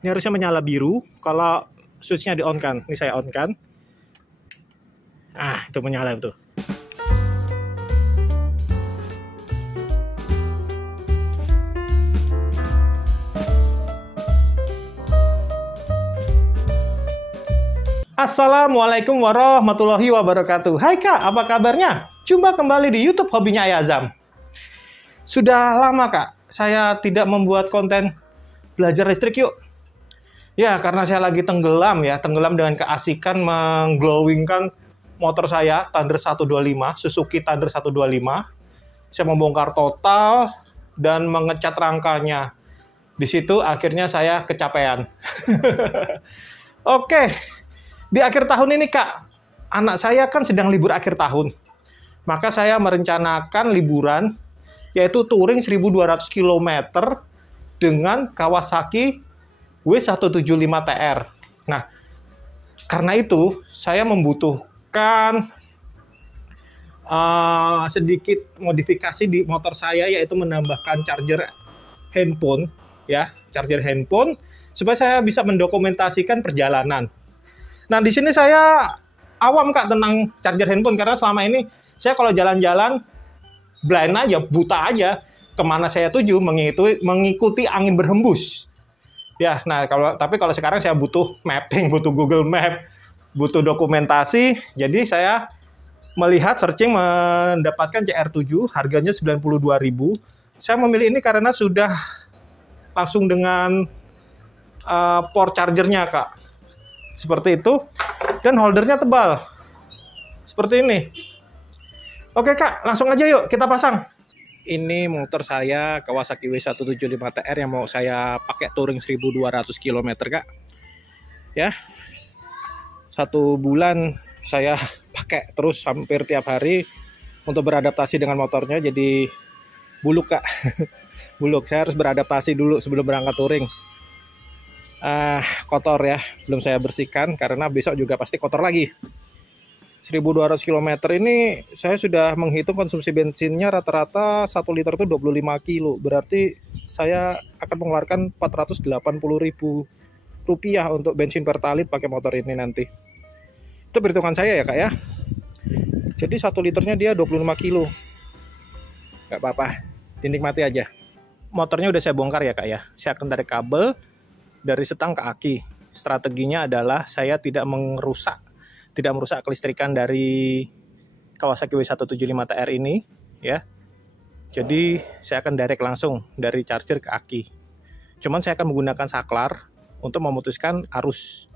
Ini harusnya menyala biru kalau switch-nya di on kan. Ini saya on kan. Ah, itu menyala itu. Assalamualaikum warahmatullahi wabarakatuh. Hai Kak, apa kabarnya? Jumpa kembali di YouTube Hobinya Ayah Azam. Sudah lama Kak, saya tidak membuat konten belajar listrik yuk. Ya, karena saya lagi tenggelam dengan keasikan mengglowingkan motor saya, Thunder 125, Suzuki Thunder 125. Saya membongkar total dan mengecat rangkanya. Di situ akhirnya saya kecapean. Oke. Di akhir tahun ini Kak, anak saya kan sedang libur akhir tahun. Maka saya merencanakan liburan, yaitu touring 1.200 km dengan Kawasaki W175TR. Nah, karena itu saya membutuhkan sedikit modifikasi di motor saya, yaitu menambahkan charger handphone, supaya saya bisa mendokumentasikan perjalanan. Nah, di sini saya awam Kak tentang charger handphone, karena selama ini saya kalau jalan-jalan blind aja, buta aja, kemana saya tuju mengikuti angin berhembus. Ya, nah tapi kalau sekarang saya butuh mapping, butuh Google Map, butuh dokumentasi, jadi saya melihat searching mendapatkan CR7, harganya 92.000. Saya memilih ini karena sudah langsung dengan port chargernya Kak. Seperti itu, dan holdernya tebal seperti ini. Oke Kak, langsung aja yuk kita pasang. Ini motor saya Kawasaki W175TR yang mau saya pakai touring 1.200 km Kak. Ya, 1 bulan saya pakai terus hampir tiap hari untuk beradaptasi dengan motornya, jadi buluk Kak. Buluk, saya harus beradaptasi dulu sebelum berangkat touring. Kotor ya, belum saya bersihkan karena besok juga pasti kotor lagi. 1.200 km ini saya sudah menghitung konsumsi bensinnya rata-rata 1 liter itu 25 kilo. Berarti saya akan mengeluarkan Rp480.000 untuk bensin pertalit pakai motor ini nanti. Itu perhitungan saya ya Kak ya. Jadi 1 liternya dia 25 kilo. Gak apa-apa, dinikmati aja. Motornya udah saya bongkar ya Kak ya. Saya akan tarik kabel dari setang ke aki. Strateginya adalah saya tidak merusak kelistrikan dari Kawasaki W175TR ini ya. Jadi saya akan direct langsung dari charger ke aki. Cuman saya akan menggunakan saklar untuk memutuskan arus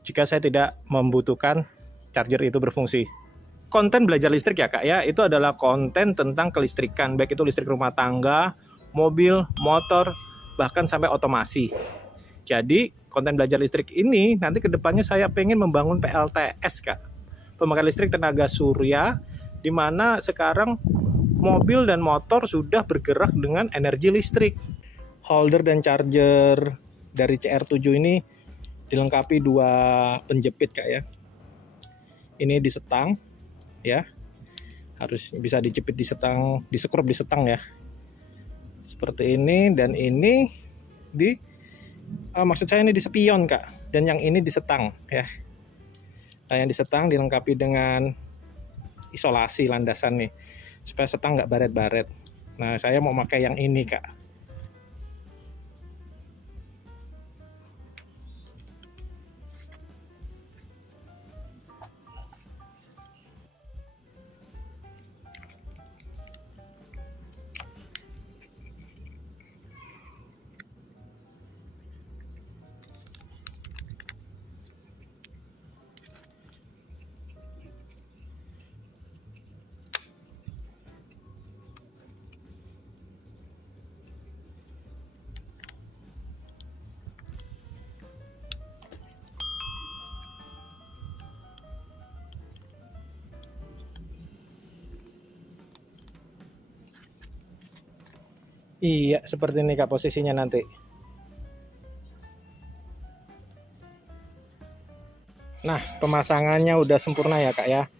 jika saya tidak membutuhkan charger itu berfungsi. Konten belajar listrik ya Kak ya, itu adalah konten tentang kelistrikan, baik itu listrik rumah tangga, mobil, motor, bahkan sampai otomasi. Jadi konten belajar listrik ini nanti kedepannya saya pengen membangun PLTS Kak, pembangkit listrik tenaga surya, di mana sekarang mobil dan motor sudah bergerak dengan energi listrik. Holder dan charger dari CR7 ini dilengkapi 2 penjepit Kak ya. Ini di setang ya, harus bisa dijepit di setang, disekrup di setang ya. Seperti ini, dan ini di maksud saya ini di spion Kak, dan yang ini di setang ya. Nah, yang di setang dilengkapi dengan isolasi landasan nih, supaya setang nggak baret-baret. Nah, saya mau pakai yang ini Kak. Iya, seperti ini Kak posisinya nanti. Nah, pemasangannya udah sempurna ya Kak ya.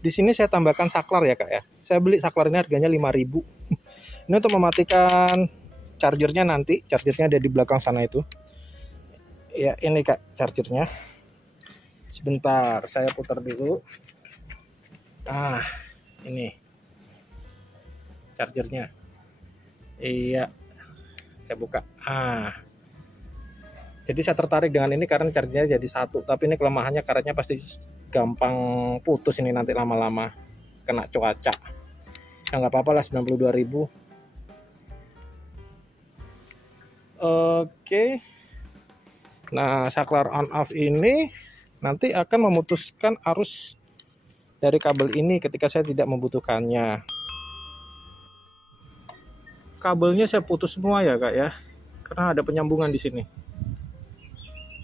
Di sini saya tambahkan saklar ya Kak ya. Saya beli saklar ini harganya 5.000. Ini untuk mematikan chargernya nanti. Chargernya ada di belakang sana itu. Ya ini Kak chargernya. Sebentar, saya putar dulu. Ah, ini chargernya. Iya, saya buka. Jadi saya tertarik dengan ini karena chargernya jadi satu. Tapi ini kelemahannya karetnya pasti gampang putus ini nanti lama-lama kena cuaca. Ya nggak apa-apa lah, 92.000. Oke. Nah, saklar on off ini nanti akan memutuskan arus dari kabel ini ketika saya tidak membutuhkannya. Kabelnya saya putus semua ya Kak ya, karena ada penyambungan di sini.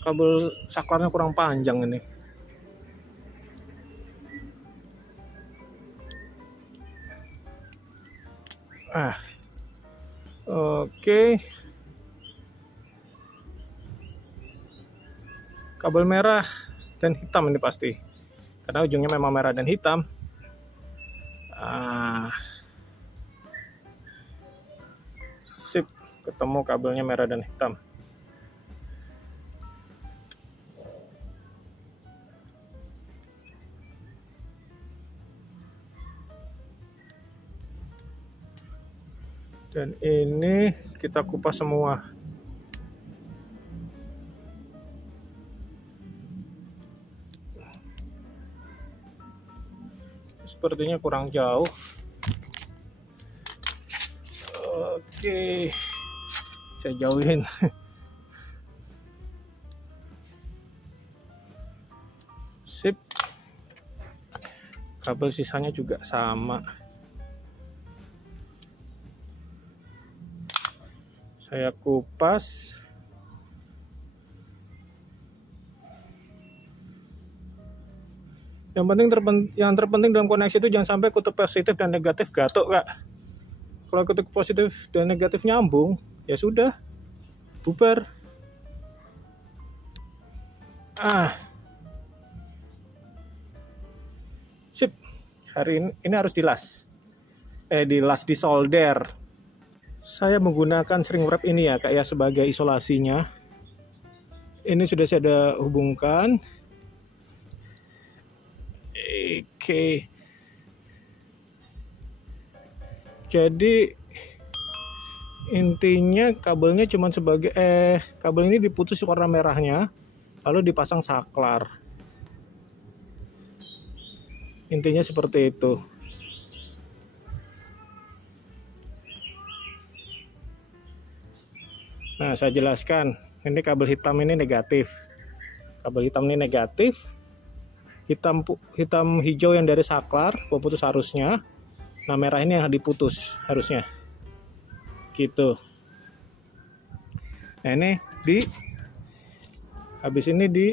Kabel saklarnya kurang panjang ini. Oke. Kabel merah dan hitam ini pasti, karena ujungnya memang merah dan hitam. Sip, ketemu kabelnya merah dan hitam. Dan ini kita kupas semua. Sepertinya kurang jauh. Oke, saya jauhin. Sip. Kabel sisanya juga sama. Saya kupas. Yang terpenting dalam koneksi itu jangan sampai kutub positif dan negatif gatuk Kak. Kalau kutub positif dan negatif nyambung, ya sudah, bubar. Sip. Hari ini harus dilas. Di solder. Saya menggunakan shrink wrap ini ya Kak ya sebagai isolasinya. Ini sudah saya hubungkan. Oke. Jadi intinya kabelnya cuma kabel ini diputus warna merahnya, lalu dipasang saklar. Intinya seperti itu. Nah, saya jelaskan. Ini kabel hitam ini negatif. Kabel hitam ini negatif. Hitam hijau yang dari saklar pemutus arusnya. Nah, merah ini yang diputus harusnya. Gitu. Nah, ini habis ini di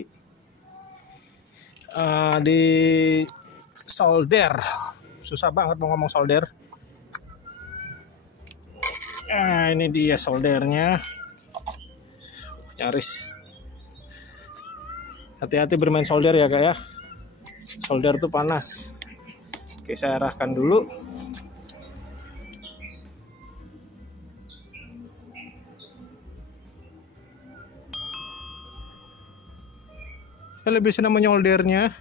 solder. Susah banget mau ngomong solder. Nah, ini dia soldernya. Nyaris. Hati-hati bermain solder ya Kak ya. Solder tuh panas. Oke, saya arahkan dulu. Saya lebih senang menyoldernya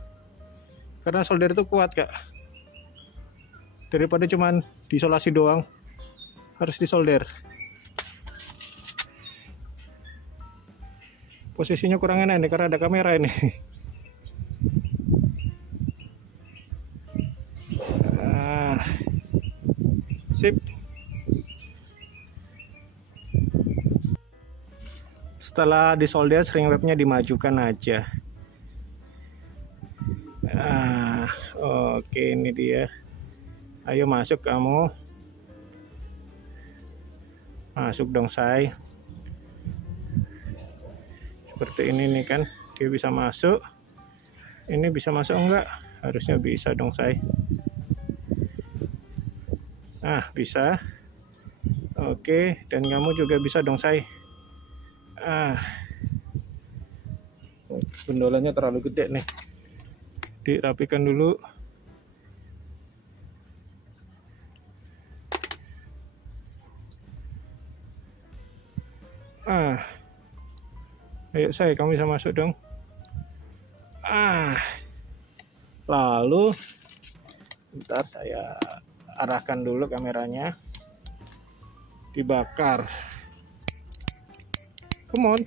karena solder itu kuat Kak, daripada cuman diisolasi doang, harus disolder. Posisinya kurang enak nih karena ada kamera ini. Sip. Setelah disolder, shrink wrap-nya dimajukan aja. Oke, ini dia. Ayo masuk kamu. Masuk dong say. Seperti ini nih kan, dia bisa masuk. Ini bisa masuk enggak? Harusnya bisa dong say. Bisa. Oke, dan kamu juga bisa dong say. Bendolannya terlalu gede nih. Dirapikan dulu. Ayo saya, kamu bisa masuk dong. Lalu bentar saya arahkan dulu kameranya. Dibakar. Come on.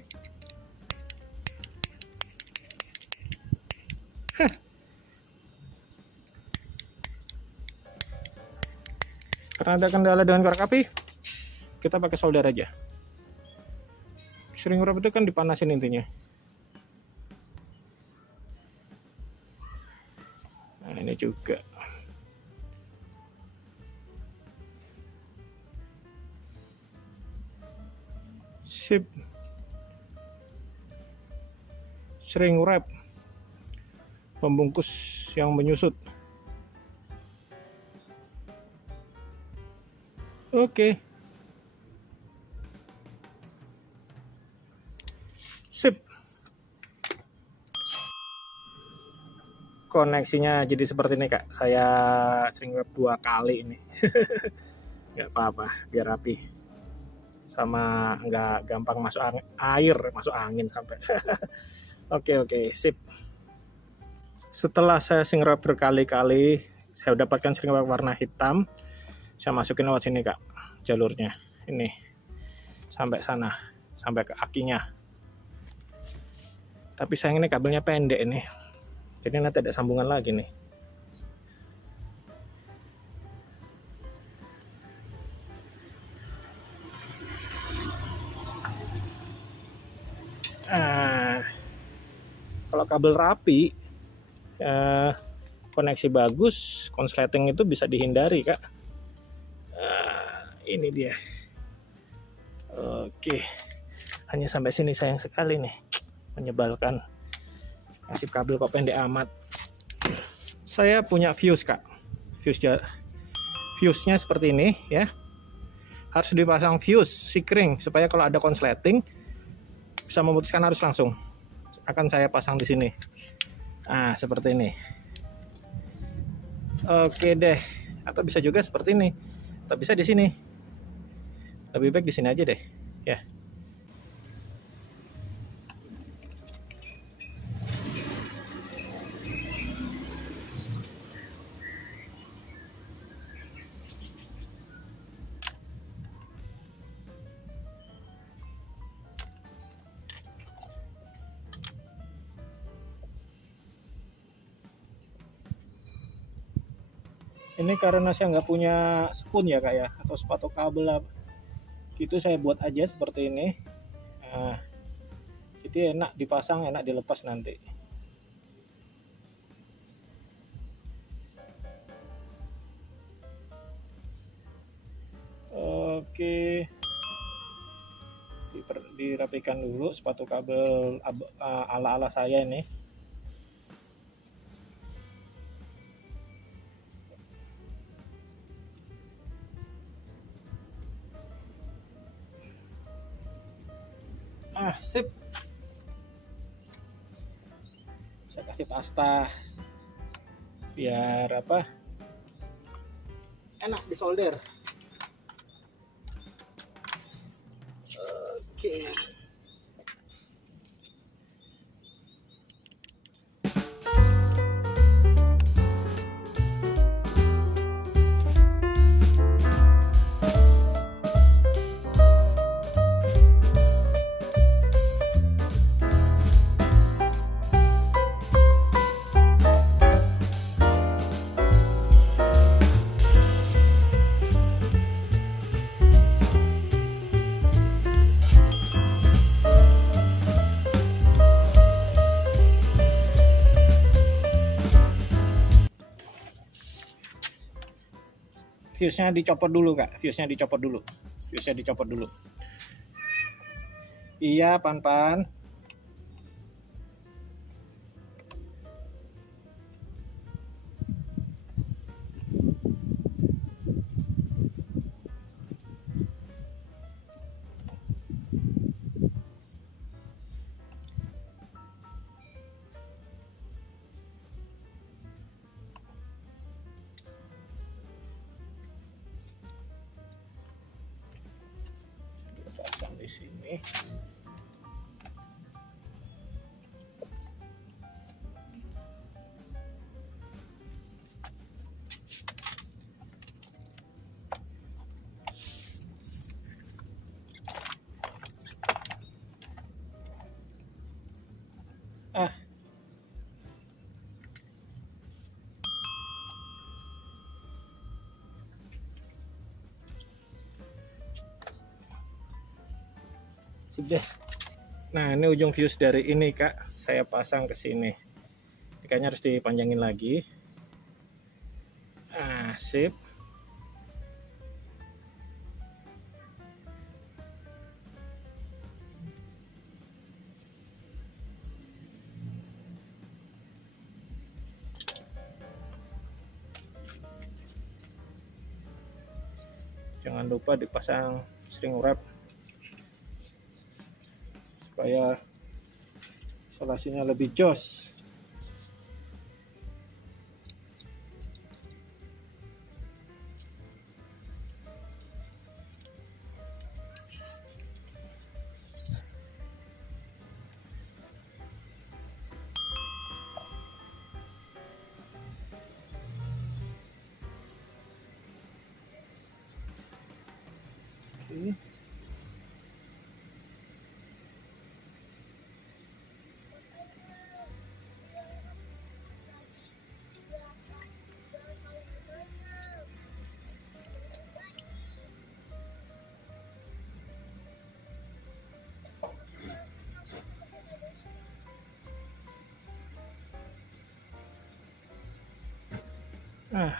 Karena ada kendala dengan korek api, kita pakai solder aja. Shrink wrap itu kan dipanasin intinya. Nah, ini juga. Sip. Shrink wrap. Pembungkus yang menyusut. Oke. Sip. Koneksinya jadi seperti ini, Kak. Saya shrink wrap 2 kali ini. Nggak apa-apa, biar rapi. Sama nggak gampang masuk air, masuk angin sampai. Oke, sip. Setelah saya shrink wrap berkali-kali, saya dapatkan shrink wrap warna hitam. Saya masukin lewat sini, Kak, jalurnya ini sampai sana, sampai ke akinya. Tapi sayang ini kabelnya pendek ini, jadi nanti ada sambungan lagi nih. Kalau kabel rapi, koneksi bagus, konsleting itu bisa dihindari, Kak. Ini dia. Oke, hanya sampai sini sayang sekali nih, menyebalkan. Nasib kabel kok pendek amat. Saya punya fuse, Kak. Fuse-nya seperti ini ya. Harus dipasang fuse sikring supaya kalau ada konsleting bisa memutuskan arus langsung. Akan saya pasang di sini. Seperti ini. Oke deh. Atau bisa juga seperti ini. Atau bisa di sini. Lebih baik di sini aja deh, ya. Ini karena saya nggak punya spoon ya, Kak, ya, atau sepatu kabel lah. Gitu saya buat aja seperti ini. Jadi enak dipasang, enak dilepas nanti. Oke, dirapikan dulu sepatu kabel ala-ala saya ini. Sip. Saya kasih pasta biar apa? Enak disolder. Oke. Fuse-nya dicopot dulu, Kak. Fuse-nya dicopot dulu. Fuse-nya dicopot dulu. Iya, Pan-Pan. Pasang di sini. Ah, sip deh. Nah, ini ujung fuse dari ini, Kak. Saya pasang ke sini. Kayaknya harus dipanjangin lagi. Ah, sip. Jangan lupa dipasang string wrap supaya isolasinya lebih jos. Oke. Ah,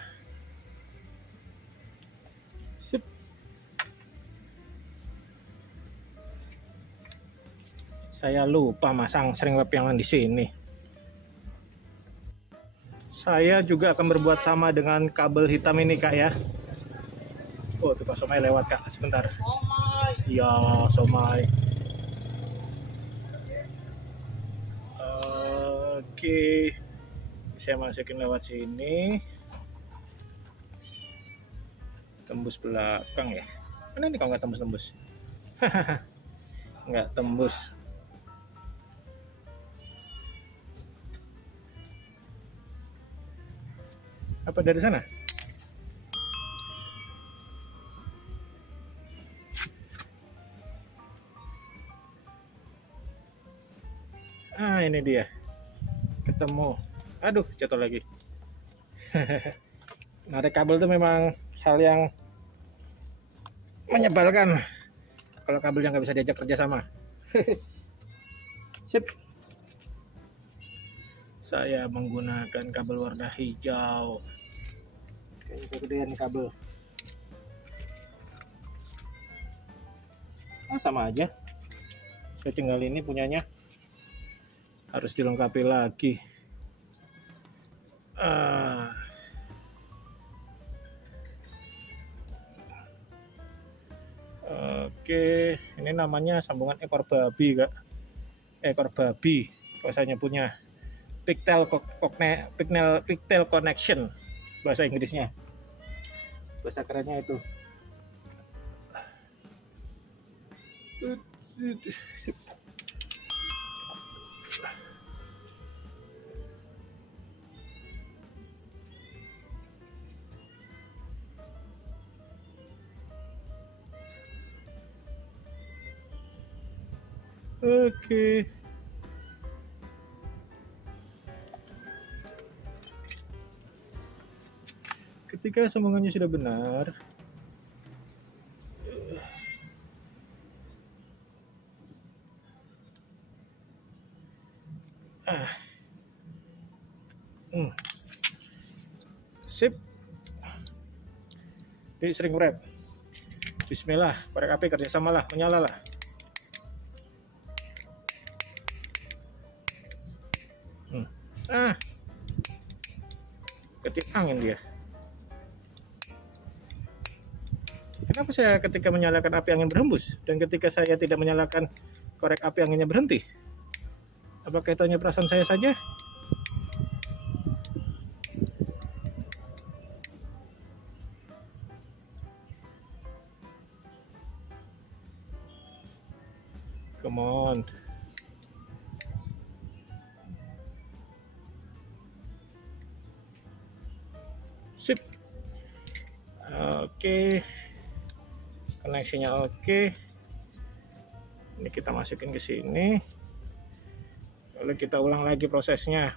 sip. Saya lupa masang string wrap yang di sini. Saya juga akan berbuat sama dengan kabel hitam ini, Kak, ya. Oh, tuh Pak Somai lewat, Kak. Sebentar. Somai. Ya, Somai. Oke. Saya masukin lewat sini. Tembus belakang ya. Mana ini kalau nggak tembus-tembus? Nggak tembus. Apa dari sana? Ah, ini dia. Ketemu. Aduh, jatuh lagi. Narik kabel itu memang hal yang menyebalkan kalau kabelnya nggak bisa diajak kerjasama. Sip. Saya menggunakan kabel warna hijau. Kayaknya kegedean kabel. Ah, sama aja. Saya tinggal ini punyanya. Harus dilengkapi lagi. Oke, ini namanya sambungan ekor babi, Kak. Ekor babi, bahasanya punya pigtail connection, bahasa Inggrisnya. Bahasa kerennya itu. Oke. Ketika sambungannya sudah benar, sip. Di string wrap. Bismillah, korek api kerjasama lah, menyala lah. Ketip angin dia. Kenapa saya ketika menyalakan api angin berhembus dan ketika saya tidak menyalakan korek api anginnya berhenti? Apakah itu hanya perasaan saya saja? Come on. Sip. Oke. Koneksinya oke. Ini kita masukin ke sini. Lalu kita ulang lagi prosesnya.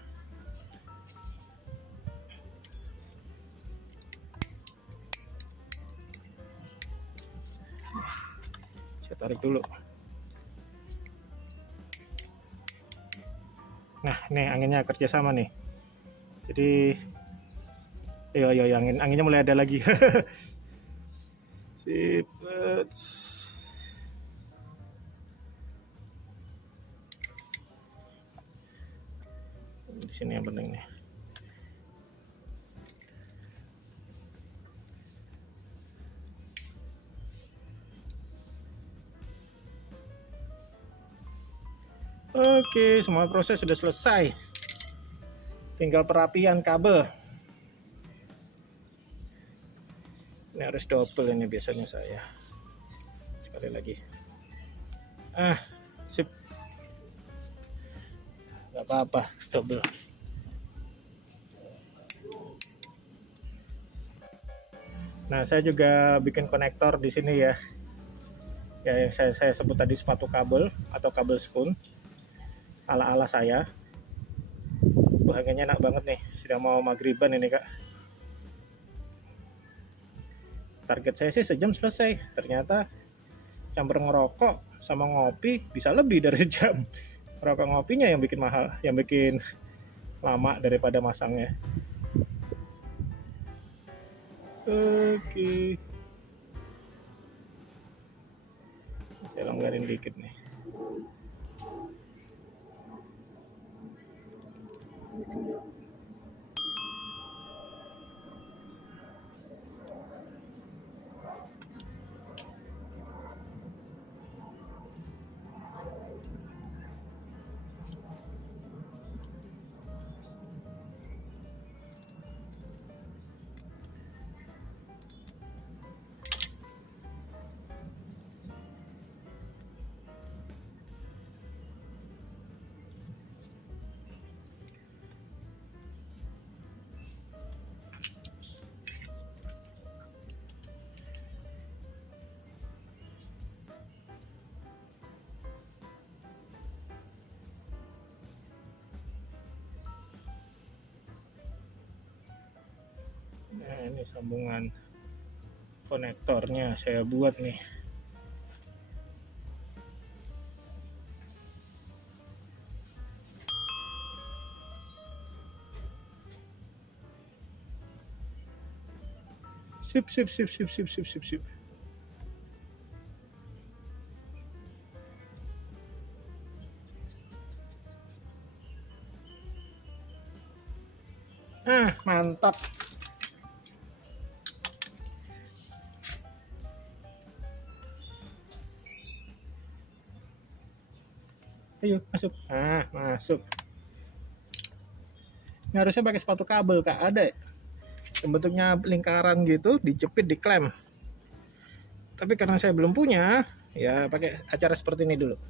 Saya tarik dulu. Nah, nih anginnya kerja sama nih. Jadi, yo anginnya mulai ada lagi. Sip. Di sini yang penting nih. Oke, semua proses sudah selesai. Tinggal perapian kabel. Ini harus double ini biasanya saya. Sekali lagi. Sip. Gak apa-apa, double. Nah, saya juga bikin konektor di sini ya. Ya, yang saya sebut tadi sepatu kabel atau kabel spoon. Ala-ala saya. Bahannya enak banget nih. Sudah mau maghriban ini, Kak. Target saya sih sejam selesai. Ternyata campur ngerokok sama ngopi bisa lebih dari sejam. Ngerokok ngopinya yang bikin mahal, yang bikin lama daripada masangnya. Oke. Saya longgarin dikit nih. Nah, ini sambungan konektornya saya buat nih. Sip. Mantap. Ayo masuk. Masuk. Ini harusnya pakai sepatu kabel, Kak. Ada yang bentuknya lingkaran gitu, dijepit, diklem. Tapi karena saya belum punya, ya pakai acara seperti ini dulu.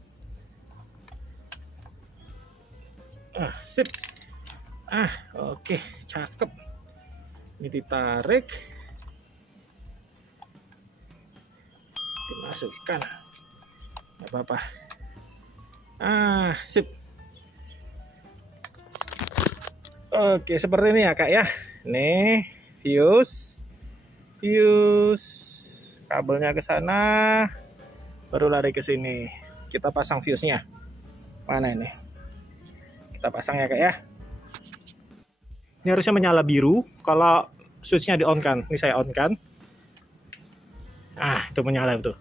Sip. Oke, cakep. Ini ditarik, dimasukkan. Gak apa-apa. Sip. Oke, seperti ini ya, Kak ya. Nih, fuse. Kabelnya ke sana, baru lari ke sini. Kita pasang fuse-nya. Mana ini? Kita pasang ya, Kak ya. Ini harusnya menyala biru kalau switch-nya di-on kan. Ini saya on kan. Itu menyala itu.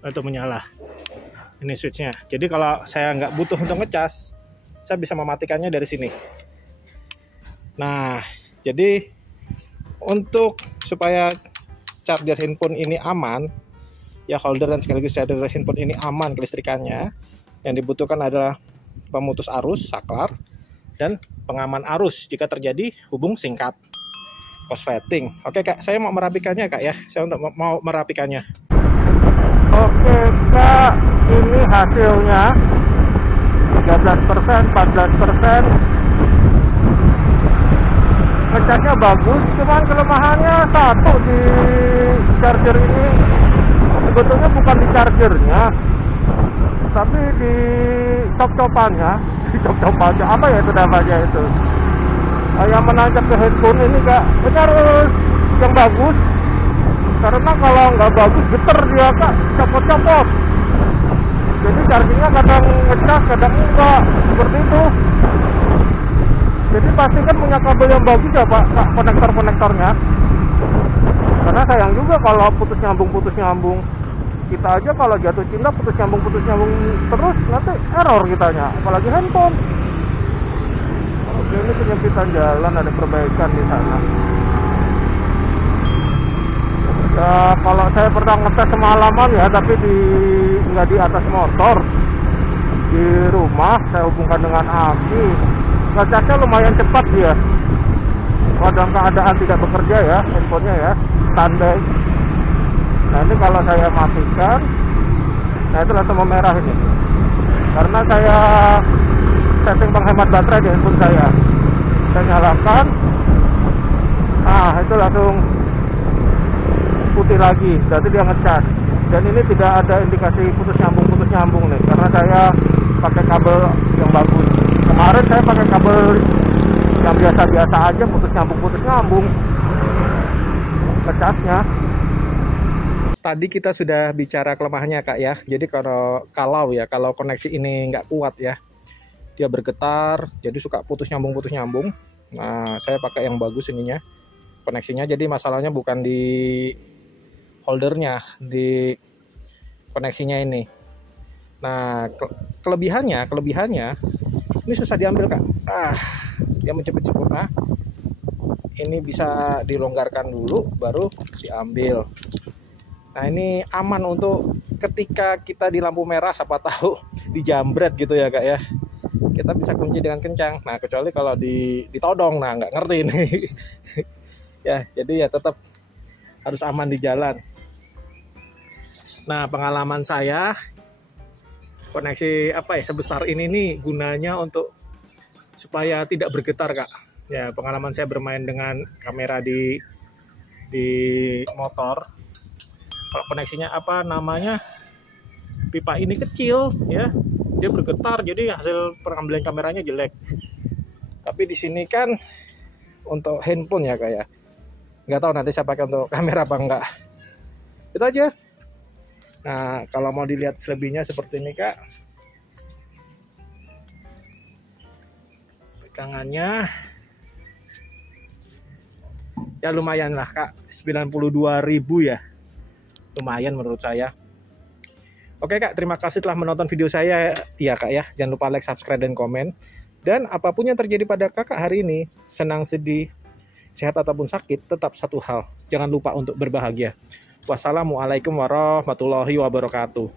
Itu menyala. Ini switch-nya. Jadi kalau saya nggak butuh untuk ngecas, saya bisa mematikannya dari sini. Nah, jadi untuk supaya charger handphone ini aman, ya holder dan sekaligus charger handphone ini aman kelistrikannya, yang dibutuhkan adalah pemutus arus, saklar, dan pengaman arus jika terjadi hubung singkat, korsleting. Oke, Kak, saya mau merapikannya, Kak ya. Saya mau merapikannya. Oke, Kak, ini hasilnya 13%, 14%. Ngecasnya bagus, cuman kelemahannya satu di charger ini. Sebetulnya bukan di chargernya, tapi di cop-copannya apa ya itu namanya itu, yang menancap ke handphone ini Kak, ini harus yang bagus, karena kalau nggak bagus geter dia Kak, copot-copot. Jadi chargingnya kadang ngecas kadang enggak, seperti itu. Jadi pastikan punya kabel yang bagus ya Pak, konektornya, karena sayang juga kalau putus nyambung. Kita aja kalau jatuh cinta putus nyambung terus, nanti error kitanya, apalagi handphone. Oke, ini penyempitan jalan, ada perbaikan di sana. Ya, kalau saya pernah ngetes semalaman ya, tapi nggak di atas motor, di rumah saya hubungkan dengan aki. Ngecasnya lumayan cepat dia. Dalam keadaan tidak bekerja ya, handphonenya ya, standby. Nah ini kalau saya matikan, nah itu langsung memerah ini, karena saya setting penghemat baterai di handphone saya nyalakan, nah itu langsung putih lagi, berarti dia ngecas. Dan ini tidak ada indikasi putus nyambung nih, karena saya pakai kabel yang bagus. Kemarin saya pakai kabel yang biasa aja, putus nyambung ngecasnya. Tadi kita sudah bicara kelemahannya Kak ya. Jadi kalau koneksi ini nggak kuat ya, dia bergetar, jadi suka putus nyambung. Nah saya pakai yang bagus ininya, koneksinya. Jadi masalahnya bukan di holdernya, di koneksinya ini. Nah kelebihannya ini susah diambil Kak. Dia mencepet-cepet. Ini bisa dilonggarkan dulu baru diambil. Nah ini aman untuk ketika kita di lampu merah, siapa tahu dijambret gitu ya Kak ya. Kita bisa kunci dengan kencang. Nah kecuali kalau ditodong, nah nggak ngerti nih. Ya jadi ya tetap harus aman di jalan. Nah pengalaman saya, koneksi sebesar ini nih gunanya untuk supaya tidak bergetar Kak. Ya pengalaman saya bermain dengan kamera di motor. Kalau koneksinya pipa ini kecil ya, dia bergetar, jadi hasil pengambilan kameranya jelek. Tapi di sini kan untuk handphone ya Kak ya, nggak tahu nanti saya pakai untuk kamera apa enggak. Itu aja. Nah kalau mau dilihat selebihnya seperti ini Kak, pegangannya ya lumayan lah Kak, 92.000 ya, lumayan menurut saya. Oke Kak, terima kasih telah menonton video saya ya Kak ya. Jangan lupa like, subscribe, dan komen. Dan apapun yang terjadi pada Kakak hari ini, senang, sedih, sehat ataupun sakit, tetap satu hal, jangan lupa untuk berbahagia. Wassalamualaikum warahmatullahi wabarakatuh.